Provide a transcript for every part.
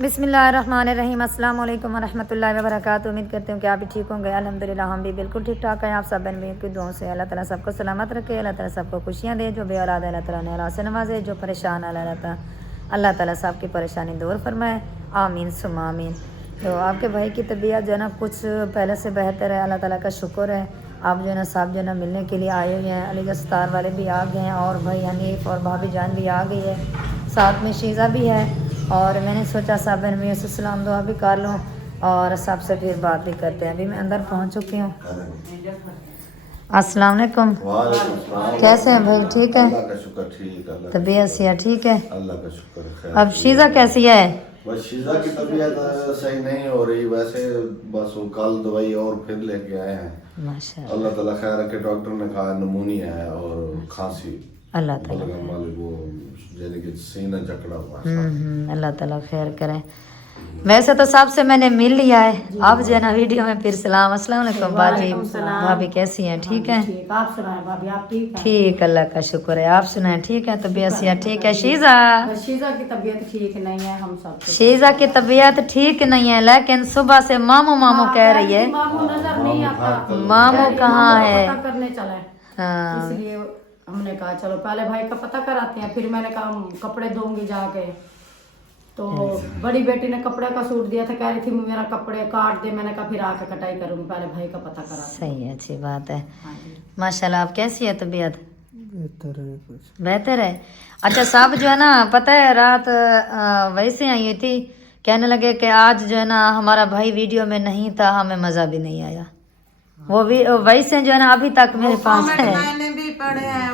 بسم اللہ الرحمن الرحیم، السلام علیکم ورحمۃ اللہ وبرکاتہ۔ امید کرتے ہوں کہ آپ بھی ٹھیک ہوں گے۔ الحمدللہ ہم بھی بالکل ٹھیک ٹھاک ہیں۔ آپ سب بہن کی دعاؤں سے اللہ تعالیٰ سب کو سلامت رکھے، اللہ تعالیٰ سب کو خوشیاں دے، جو بے اولاد ہے اللہ تعالیٰ نے سے نوازے، جو پریشان ہے اللہ تعالیٰ سب کی پریشانی دور فرمائے، آمین ثم آمین۔ تو آپ کے بھائی کی طبیعت جو ہے نا کچھ پہلے سے بہتر ہے، اللہ تعالیٰ کا شکر ہے۔ آپ جو ہے نا صاحب جو ہے نا ملنے کے لیے آئے ہوئے ہیں، علی گڑھ ستار والے بھی آ گئے ہیں، اور بھائی حنیف اور بھابھی جان بھی آ گئی ہے، ساتھ میں شیزہ بھی ہے، اور میں نے سوچا صاحب بہن میں سے سلام دعا بھی کر لوں اور سب سے پھر بات بھی کرتے ہیں۔ ابھی میں اندر پہنچ چکی ہوں۔ السلام علیکم۔ وعلیکم السلام۔ کیسے ہیں بھائی؟ ٹھیک ہے؟ اللہ کا شکر، ٹھیک ہے۔ طبیعت سے ٹھیک ہے؟ اللہ کا شکر ہے۔ اب شیزہ کیسی ہے؟ بس شیزہ کی طبیعت صحیح نہیں ہو رہی، ویسے بس وہ کل دوائی اور پھر لے کے آئے ہیں۔ ماشاءاللہ اللہ تعالیٰ خیر ہے کہ ڈاکٹر نے کہا نمونیا ہے اور کھانسی، اللہ تعالیٰ بلغم والی وہ یعنی کہ سینہ جکڑا ہوا ہے۔ اللہ تعالیٰ خیر کرے۔ ویسے تو سب سے میں نے مل لیا ہے، اب جو ہے نا ویڈیو میں پھر سلام۔ السلام علیکم باجی، بھابھی کیسی ہیں؟ ٹھیک ہیں؟ آپ سنائیں بھابھی، آپ ٹھیک ہیں؟ ٹھیک، اللہ کا شکر ہے۔ آپ سنائیں ٹھیک ہے؟ طبیعت سے ٹھیک ہے؟ شیزہ شیزہ کی طبیعت ٹھیک نہیں ہے، ہم سب کو شیزہ کی طبیعت ٹھیک نہیں ہے، لیکن صبح سے ماموں ماموں کہہ رہی ہے۔ ماموں نظر نہیں آتا، ماموں کہاں ہے؟ پتہ کرنے چلے، ہاں اس لیے ہم نے کہا چلو پہلے بھائی کا پتہ کراتے ہیں، پھر میں نے کہا کپڑے دوں گی جا کے۔ تو بڑی بیٹی نے کپڑے کا سوٹ دیا تھا، کہہ رہی تھی میرا کپڑے کاٹ دے، میں نے کہا پھر آ کے کٹائی کروں گی، پہلے بھائی کا پتہ کرا۔ صحیح ہے، اچھی بات ہے۔ ماشاءاللہ، آپ کیسی ہے طبیعت؟ بہتر ہے۔ اچھا صاحب جو ہے نا پتہ ہے رات ویسے آئی ہوئی تھی، کہنے لگے کہ آج جو ہے نا ہمارا بھائی ویڈیو میں نہیں تھا، ہمیں مزہ بھی نہیں آیا۔ وہ بھی ویسے جو ہے نا ابھی تک میرے پاس ہے۔ میں نے بھی پڑھے ہیں،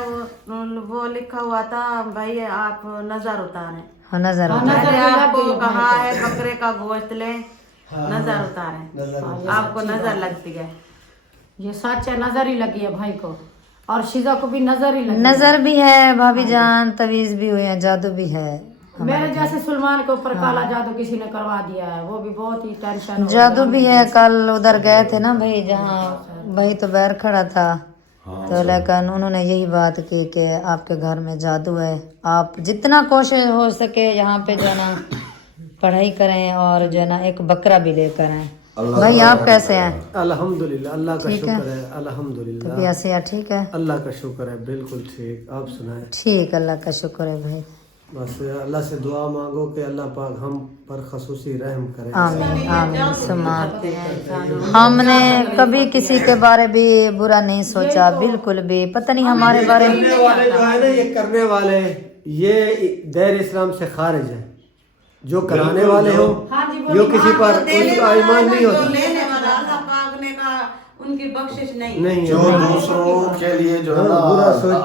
وہ لکھا ہوا تھا بھائی آپ نظر اتاریں، نظر میں نے آپ کو کہا ہے بکرے کا گوشت لیں، نظر اتاریں، آپ کو نظر لگتی ہے۔ یہ سچ ہے، نظر ہی لگی ہے بھائی کو، اور شیزہ کو بھی نظر ہی لگی ہے۔ نظر بھی ہے بھابھی جان، تویز بھی ہوئی ہے، جادو بھی ہے۔ میرے جیسے سلمان کے اوپر کالا جادو کسی نے کروا دیا ہے، وہ بھی بہت ہی ٹینشن ہو جادو بھی ہے۔ کل ادھر گئے تھے نا بھائی، جہاں بھائی تو بیر کھڑا تھا، تو لیکن انہوں نے یہی بات کی کہ آپ کے گھر میں جادو ہے، آپ جتنا کوشش ہو سکے یہاں پہ جو ہے نا پڑھائی کریں، اور جو ہے نا ایک بکرا بھی لے کر آئیں۔ بھائی آپ کیسے ہیں؟ الحمدللہ، اللہ کا شکر ہے، الحمدللہ طبیعت سے ٹھیک ہے؟ اللہ کا شکر ہے، بالکل ٹھیک۔ آپ سنائیں؟ ٹھیک، اللہ کا شکر ہے بھائی۔ بس اللہ سے دعا مانگو کہ اللہ پاک ہم پر خصوصی رحم کرے۔ آمین آمین ثم آمین۔ ہم نے کبھی کسی کے بارے بھی برا نہیں سوچا، بالکل بھی، پتہ نہیں ہمارے بارے میں۔ کرنے والے جو ہے نا، یہ کرنے والے یہ دیر اسلام سے خارج ہے، جو کرانے والے ہو جو کسی پر اس کا ایمان نہیں ہوتا، لینے والا اللہ پاک نے کہا ان کی بخشش نہیں، جو دوسروں کے لیے جو ہے نا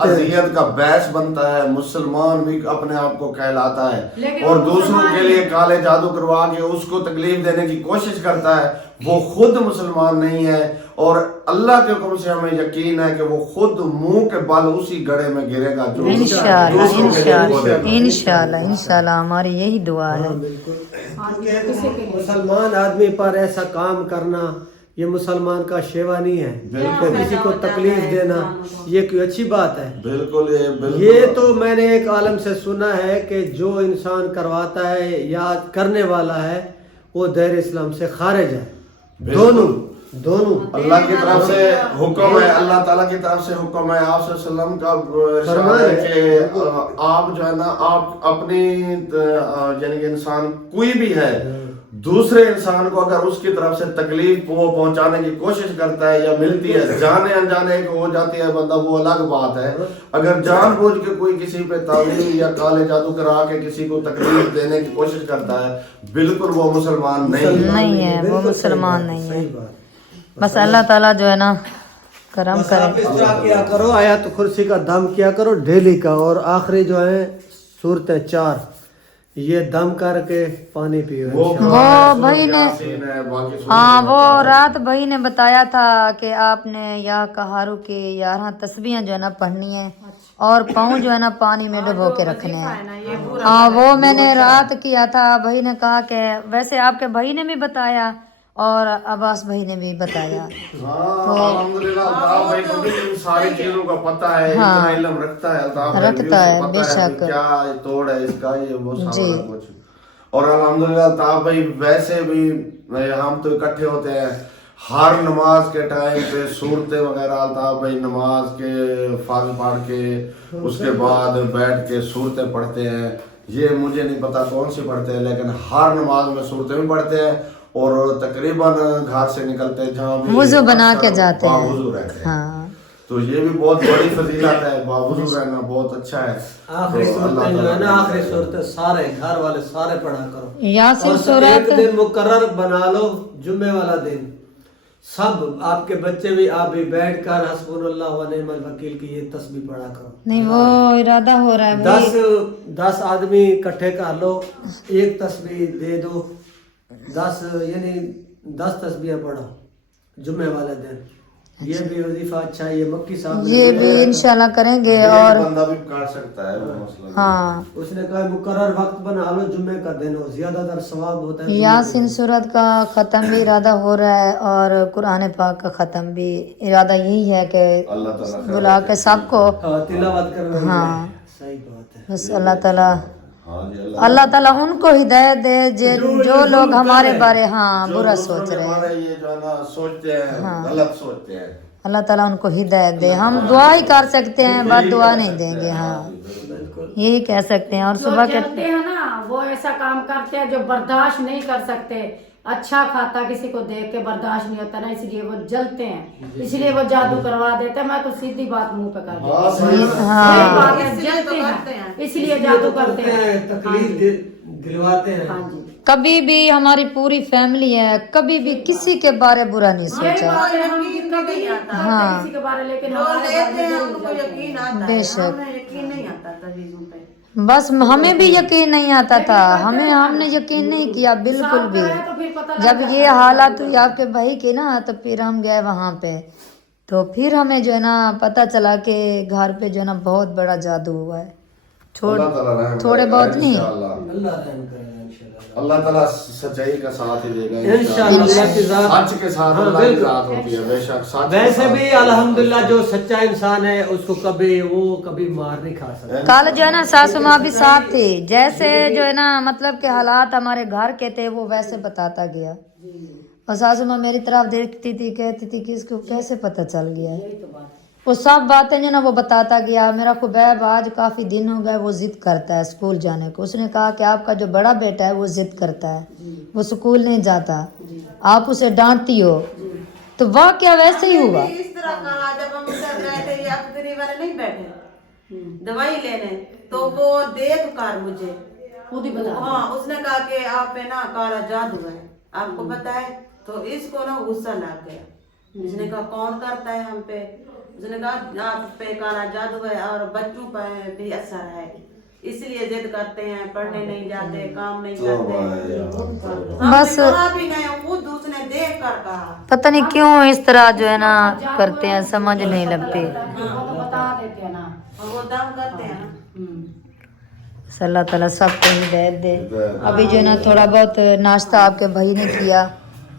اذیت کا باعث بنتا ہے، مسلمان بھی اپنے آپ کو کہلاتا ہے، اور دوسروں کے لیے کالے جادو کروا کے اس کو تکلیف دینے کی کوشش کرتا ہے، وہ خود مسلمان نہیں ہے، اور اللہ کے حکم سے ہمیں یقین ہے کہ وہ خود منہ کے بل اسی گڑھے میں گرے گا جو انشاءاللہ دوسروں کے لیے انشاءاللہ بولے۔ انشاءاللہ انشاءاللہ ہماری یہی دعا ہے۔ بالکل مسلمان آدمی پر ایسا کام کرنا یہ مسلمان کا شیوا نہیں ہے، کہ کسی کو تکلیف دینا یہ کوئی اچھی بات ہے؟ بالکل یہ تو میں نے ایک عالم سے سنا ہے کہ جو انسان کرواتا ہے یا کرنے والا ہے وہ دیر اسلام سے خارج ہے، دونوں اللہ کی طرف سے حکم ہے، اللہ تعالیٰ کی طرف سے حکم ہے، آپ صلی اللہ علیہ وسلم کا ارشاد ہے کہ آپ جو ہے نا آپ اپنی یعنی کہ انسان کوئی بھی ہے، دوسرے انسان کو اگر اس کی طرف سے تکلیف وہ پہنچانے کی کوشش کرتا ہے یا ملتی ہے، جانے انجانے کو ہو جاتی ہے بندہ، وہ الگ بات ہے۔ اگر جان بوجھ کے کوئی کسی پہ تعویذ یا کالے جادو کرا کے کسی کو تکلیف دینے کی کوشش کرتا ہے، بالکل وہ مسلمان نہیں ہے، وہ مسلمان نہیں ہے۔ صحیح بات۔ بس اللہ تعالیٰ جو ہے نا کرم کرے۔ آپ اس طرح کیا کرو، آیت کرسی کا دم کیا کرو ڈیلی کا، اور آخری جو ہے صورتیں 4 یہ دم کر کے پانی پیو۔ وہ بھائی نے ہاں وہ رات بھائی نے بتایا تھا کہ آپ نے یا کہارو کی 11 تسبیحیں جو ہے نا پڑھنی ہے، اور پاؤں جو ہے نا پانی میں ڈبو کے رکھنے ہیں۔ ہاں وہ میں نے رات کیا تھا، بھائی نے کہا کہ ویسے آپ کے بھائی نے بھی بتایا اور عباس بھائی نے بھی بتایا۔ الحمدللہ الطاف بھائی کو بھی ان ساری چیزوں کا پتہ ہے، اتنا علم رکھتا ہے الطاف بھائی، رکھتا ہے بے شک، کیا توڑ ہے اس کا، یہ وہ سارا کچھ۔ اور الحمدللہ طاہر بھائی ویسے بھی ہم تو اکٹھے ہوتے ہیں ہر نماز کے ٹائم پہ صورتیں وغیرہ طاہر بھائی نماز کے فاتحہ پڑھ کے اس کے بعد بیٹھ کے صورتیں پڑھتے ہیں. یہ مجھے نہیں پتا کون سی پڑھتے ہیں لیکن ہر نماز میں صورتیں بھی پڑھتے ہیں اور تقریباً گھر سے نکلتے ہیں جہاں بھی وضو بنا کے جاتے ہیں. باوضو رہتے ہیں. ہاں تو یہ بھی بہت بڑی فضیلت ہے, باوضو رہنا بہت اچھا ہے. آخری تو صورتیں اللہ جو ہے نا تعالیٰ آخری صورتیں سارے گھر والے سارے پڑھا کرو. یاسین اور سورت ایک دن مقرر بنا لو جمعے والا دن, سب آپ کے بچے بھی آپ بھی بیٹھ کر حسبنا اللہ و نعم الوکیل کی یہ تسبیح پڑھا کرو. نہیں وہ ارادہ ہو رہا ہے بھائی. 10 آدمی اکٹھے کر لو, ایک تسبیح دے دو, 10 یعنی 10 تسبیح پڑھو جمعے والے دن. یہ بھی وظیفہ اچھا ہے, یہ مکی صاحب نے یہ بھی انشاءاللہ کریں گے. اور بندہ بھی کاٹ سکتا ہے وہ مسئلہ. ہاں اس نے کہا مقرر وقت بنا لو جمعے کا دن ہو, زیادہ تر ثواب ہوتا ہے. یاسین سورت کا ختم بھی ارادہ ہو رہا ہے اور قرآن پاک کا ختم بھی ارادہ یہی ہے کہ اللہ تعالیٰ خیر بلا کے سب کو تلاوت کروائی ہاں. صحیح بات ہے. بس اللہ تعالیٰ ہاں جی اللہ تعالیٰ ان کو ہدایت دے جو لوگ ہمارے بارے ہاں جو برا دوسروں سوچ کے رہے ہیں. بارے یہ جو ہے نا سوچتے ہیں غلط سوچتے ہیں. اللہ تعالیٰ ان کو ہدایت دے. ہم دعا ہی کر سکتے ہیں, بس دعا نہیں دیں گے. ہاں یہی کہہ سکتے ہیں. اور جو صبح کے جلتے ہیں نا وہ ایسا کام کرتے ہیں جو برداشت نہیں کر سکتے. اچھا کھاتا کسی کو دیکھ کے برداشت نہیں ہوتا نا, اس لیے وہ جلتے ہیں, اس لیے وہ جادو کروا دیتے ہیں. میں تو سیدھی بات منہ پہ کر دیتی ہوں. صحیح بات ہے, جلتے ہیں اس لیے جادو کرتے ہیں, تکلیف دلواتے ہیں. ہاں جی. کبھی بھی ہماری پوری فیملی ہے, کبھی بھی کسی کے بارے برا نہیں یہی سوچا. بات ہے, ہم کتنا بھی ہاں. کسی کے بارے لیکن جو ہمارے لیتے ہیں بارے ان کو یقین آتا بے ہے, شک. ہمیں یقین نہیں آتا تعویذوں پہ. بس ہمیں بھی یقین نہیں آتا تھا, ہم نے یقین نہیں کیا بالکل بھی. تو پھر پتہ لگ جب جاتا یہ ہے. حالات ہوئی آپ کے بھائی کے نا, تو پھر ہم گئے وہاں پہ, تو پھر ہمیں جو ہے نا پتہ چلا کہ گھر پہ جو ہے نا بہت بڑا جادو ہوا ہے. اللہ تعالیٰ رحم تھوڑے کرے گا بہت نہیں. انشاءاللہ. اللہ رحم کرے گا انشاءاللہ. اللہ تعالیٰ سچائی کا ساتھ ہی دے گا انشاءاللہ. اللہ کی ذات سچ کے ساتھ ہاں، اللہ کی بالکل. ذات ہوتی ہے بے شک. سچ کے ویسے ساتھ. بھی الحمدللہ جو سچا انسان ہے اس کو کبھی مار نہیں کھا سکتا. کل جو ہے نا ساسو ماں بھی ساتھ تھی, جیسے جو ہے نا مطلب کہ حالات ہمارے گھر کے تھے وہ ویسے بتاتا گیا. اور ساسو ماں میری طرف دیکھتی تھی, کہتی تھی کہ اس کو کیسے پتہ چل گیا ہے. وہ سب باتیں جو نا وہ بتاتا گیا. میرا خبیب آج کافی دن ہو گئے وہ ضد کرتا ہے اسکول جانے کو. اس نے کہا کہ آپ کا جو بڑا بیٹا ہے وہ ضد کرتا ہے, وہ اسکول نہیں جاتا, آپ اسے ڈانٹتی ہو. تو واقعہ ویسے ہی ہوا. اس طرح کہا جب ہم ادھر گئے تھے, یہ اکتری والے نہیں بیٹھے دوائی لینے, تو وہ دیکھ کر مجھے خود ہی بتا. ہاں اس نے کہا کہ آپ پہ نا کالا جادو ہے, آپ کو پتا ہے. تو اس کو نا غصہ لگ گیا. اس نے کہا کون کرتا ہے ہم پہ. اس نے کہا آپ پہ کالا جادو ہے اور بچوں پہ بھی اثر ہے, اس لیے ضد کرتے ہیں, پڑھنے نہیں جاتے, کام نہیں کرتے. بس بھی نہیں, خود اس نے دیکھ کر کہا. پتہ نہیں کیوں اس طرح جو ہے نا کرتے ہیں, سمجھ نہیں لگتی. وہ تو بتا دیتے ہیں نا. اور وہ دم کرتے ہیں نا. بس اللہ تعالیٰ سب کو ہدایت دے. ابھی جو ہے نا تھوڑا بہت ناشتہ آپ کے بھائی نے کیا,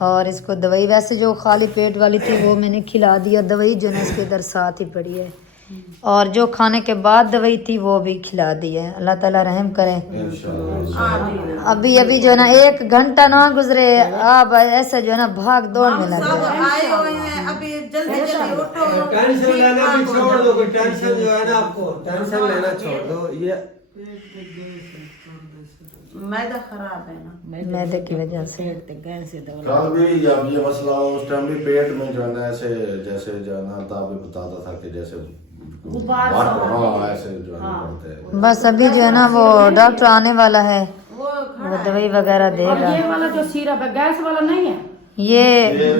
اور اس کو دوائی ویسے جو خالی پیٹ والی تھی وہ میں نے کھلا دی, اور دوائی جو ہے نا اس کے ادھر ساتھ ہی پڑی ہے, اور جو کھانے کے بعد دوائی تھی وہ بھی کھلا دی ہے. اللہ تعالیٰ رحم کرے. ابھی جو ہے نا 1 گھنٹہ نہ گزرے آپ ایسے جو ہے نا بھاگ دوڑ میں لگ سب گئے. آئے ہوئے ہیں, ابھی جلدی جلدی اٹھو. ٹینشن لینا بھی چھوڑ دو, کوئی ٹینشن جو ہے نا آپ کو ٹینشن لینا چھوڑ دو. یہ معدہ خراب ہے نا, میدے کی وجہ سے. کل بھی جب یہ مسئلہ ہو اس ٹائم بھی پیٹ میں جو ہے نا ایسے جیسے جو ہے نا تابع بتاتا تھا کہ جیسے ہاں ایسے جو ہے نا پڑتے ہیں. بس ابھی جو ہے نا وہ ڈاکٹر آنے والا ہے, وہ وہ دوائی وغیرہ دے اور گا. یہ والا جو سیرپ ہے گیس والا نہیں ہے,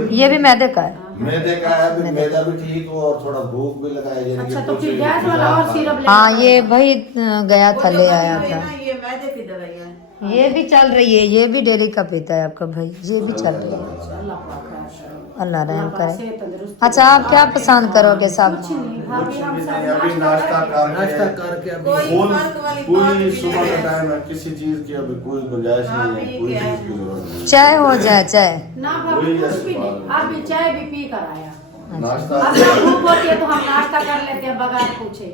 یہ بھی میدے کا ہے. میدے کا ہے, ابھی میدا بھی ٹھیک ہو اور تھوڑا بھوک بھی لگائے, یعنی اچھا کہ تو کچھ پھر گیس والا اور سیرپ لے. ہاں یہ بھائی گیا تھا, لے آیا جو تھا. ہے نا, یہ معدے کی دوائی ہے. یہ بھی چل رہی ہے, یہ بھی ڈیلی کا پیتا ہے آپ کا بھائی, یہ بھی چل رہی ہے. اللہ پاک ہے. اللہ رحم کرے. صحت تندرست. اچھا آپ کیا پسند کرو گے سب؟ کچھ بھی نہیں, ابھی ناشتہ کر کے کوئی فرق والی بات کوئی بھی صبح نہیں کا ہے. ٹائم ہے, کسی چیز کی ابھی کوئی گنجائش نہیں ہے, کوئی چیز کی ضرورت نہیں. چائے ہو جائے چائے. نہ بھابھی کچھ بھی نہیں, آپ بھی چائے بھی پی کر آیا. ناشتہ اب جب بھوک ہوتی ہے تو ہم ناشتہ کر لیتے ہیں بغیر پوچھے.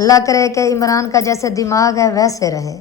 اللہ کرے کہ عمران کا جیسے دماغ ہے ویسے رہے.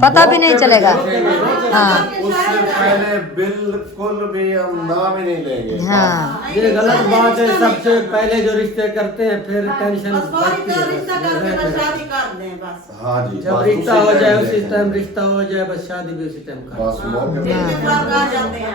پتہ بھی نہیں چلے گا. ہاں اس سے پہلے بالکل بھی ہم نام ہی نہیں لیں گے. ہاں یہ غلط بات ہے. سب سے پہلے جو رشتے کرتے ہیں پھر ٹینشن بس فوری بڑھتی طور ہے. رشتہ کر کے بس شادی کر دیں بس. ہاں جی جب بس رشتہ اسی ہو جائے ٹائم اسی دیکھیں. ٹائم رشتہ ہو جائے بس شادی بھی اسی ٹائم کریں. بس موقع دل کے فرق آ جاتے ہیں.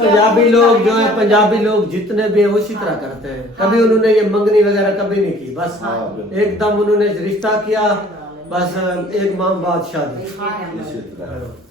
پنجابی لوگ جو ہیں پنجابی لوگ جتنے بھی ہیں اسی طرح کرتے ہیں. کبھی انہوں نے یہ منگنی وغیرہ کبھی نہیں کی. بس ایک دم انہوں نے رشتہ کیا بس ایک ماہ بعد شادی. اسی طرح.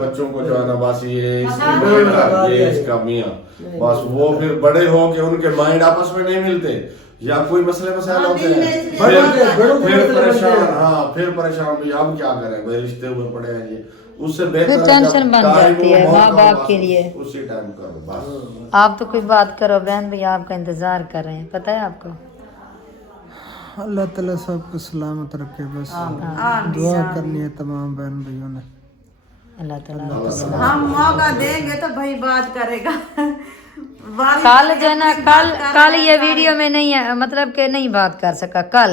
بچوں کو جو ہے نا بس یہ اس کی بیٹا یہ اس کا میاں بس وہ پھر بڑے ہو کے ان کے مائنڈ آپس میں نہیں ملتے یا کوئی مسئلے مسائل ہوتے ہیں پھر پریشان. ہاں پھر پریشان بھی ہم کیا کریں بھائی رشتے ہوئے پڑے ہیں یہ اس سے بہتر پھر ٹینشن بن جاتی ہے ماں باپ کے لیے. اسی ٹائم کرو بس. آپ تو کوئی بات کرو بہن بھی آپ کا انتظار کر رہے ہیں پتہ ہے آپ کو. اللہ تعالیٰ سب کو سلامت رکھے بس دعا کرنی ہے تمام بہن بھائیوں نے. اللہ تعالیٰ ہم موقع دیں گے تو بھائی بات کرے گا. کل جو ہے نا کل یہ ویڈیو میں نہیں ہے مطلب کہ نہیں بات کر سکا کل.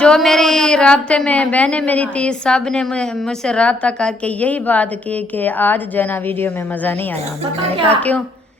جو میری رابطے میں بہنیں میری تھی سب نے مجھ سے رابطہ کر کے یہی بات کی کہ آج جو ہے نا ویڈیو میں مزہ نہیں آیا. میں نے کہا کیوں.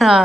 ہاں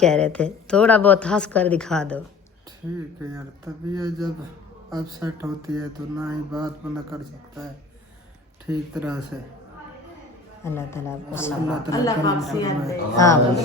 کہہ رہے تھے تھوڑا بہت ہنس کر دکھا دو. ٹھیک ہے یار طبیعت جب اپ سیٹ ہوتی ہے تو نہ ہی بات بندہ کر سکتا ہے ٹھیک طرح سے. اللہ تعالیٰ آپ کو اللہ تعالیٰ اللہ کرم پاک صحت دے. آمین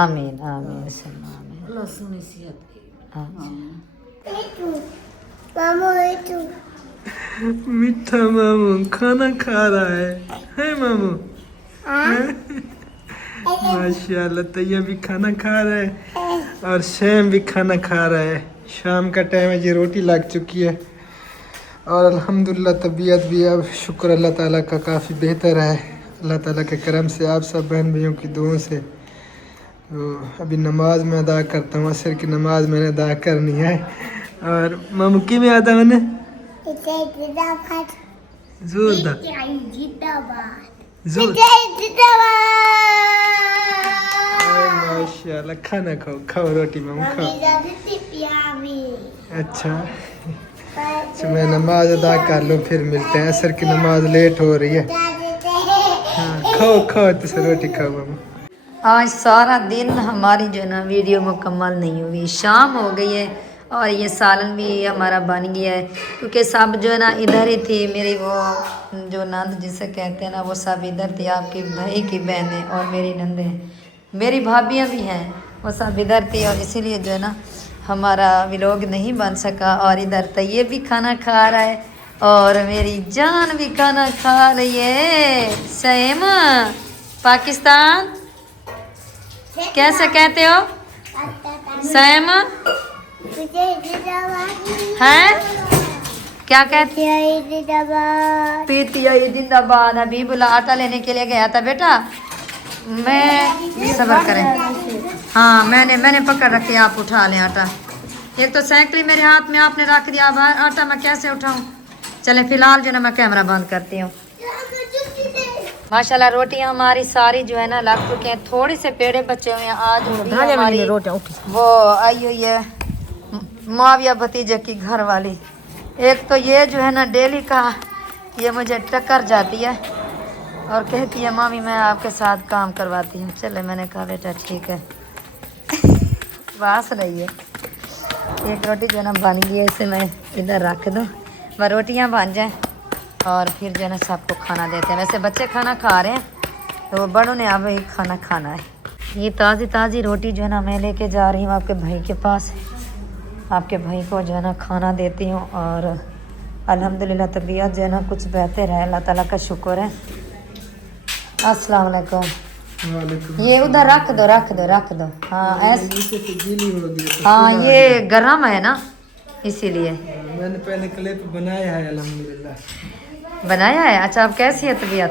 آمین آمین اللہ سونی صحت دے. میٹھا مامو کھانا کھا رہا ہے مامو ماشاء اللہ طیب بھی کھانا کھا رہا ہے اور شیم بھی کھانا کھا رہا ہے. شام کا ٹائم ہے جی روٹی لگ چکی ہے اور الحمدللہ طبیعت بھی اب شکر اللہ تعالیٰ کا کافی بہتر ہے. اللہ تعالیٰ کے کرم سے آپ سب بہن بھائیوں کی دعاؤں سے. تو ابھی نماز میں ادا کرتا ہوں عصر کی نماز میں نے ادا کرنی ہے. اور مامو کی میں آتا ہوں نے زور دا زور ماشاء اللہ کھانا کھاؤ کھاؤ روٹی مامو کھاؤ. اچھا میں نماز ادا کر لوں پھر ملتے ہیں. عصر کی نماز لیٹ ہو رہی ہے. ہاں کھاؤ کھاؤ تو روٹی کھاؤ مامو. آج سارا دن ہماری جو ہے نا ویڈیو مکمل نہیں ہوئی. شام ہو گئی ہے اور یہ سالن بھی ہمارا بن گیا ہے کیونکہ سب جو ہے نا ادھر ہی تھی. میری وہ جو نند جسے کہتے ہیں نا وہ سب ادھر تھی. آپ کی بھائی کی بہنیں اور میری نندیں میری بھابیاں بھی ہیں وہ سب ادھر تھی اور اسی لیے جو ہے نا ہمارا ولاگ نہیں بن سکا. اور ادھر طیب بھی کھانا کھا رہا ہے اور میری جان بھی کھانا کھا رہی ہے. سیم پاکستان کیسے کہتے ہو سیم ہے کیا کہتے پیتی زندہ باد. ابھی بلا آٹا لینے کے لیے گیا تھا بیٹا. میں صبر کریں ہاں میں نے پکڑ رکھی آپ اٹھا لیں آٹا. ایک تو سینکڑی میرے ہاتھ میں آپ نے رکھ دیا اب آٹا میں کیسے اٹھاؤں. چلے فی الحال جو نا میں کیمرہ بند کرتی ہوں. ماشاءاللہ روٹیاں ہماری ساری جو ہے نا لگ چکے ہیں. تھوڑی سے پیڑے بچے ہوئے ہیں. آج ہوتی ہے ہماری وہ آئی ہوئی ہے معاویہ بھتیجے کی گھر والی. ایک تو یہ جو ہے نا ڈیلی کا یہ مجھے ٹکر جاتی ہے اور کہتی ہے مامی میں آپ کے ساتھ کام کرواتی ہوں. چلے میں نے کہا بیٹا ٹھیک ہے باس رہی ہے. ایک روٹی جو ہے نا بن گئی ہے اسے میں ادھر رکھ دوں وہ روٹیاں بن جائیں اور پھر جو ہے نا سب کو کھانا دیتے ہیں. ویسے بچے کھانا کھا رہے ہیں تو بڑوں نے اب وہی کھانا کھانا ہے. یہ تازی روٹی جو ہے نا میں لے کے جا رہی ہوں آپ کے بھائی کے پاس. آپ کے بھائی کو جو ہے نا کھانا دیتی ہوں اور الحمدللہ طبیعت جو ہے نا کچھ بہتر ہے. اللہ تعالیٰ کا شکر ہے. السلام علیکم. یہ ادھر رکھ دو ہاں ایسے ہاں یہ گرم ہے نا اسی لیے میں نے پہلے کلپ بنایا ہے الحمدللہ. بنایا ہے. اچھا اب کیسی ہے طبیعت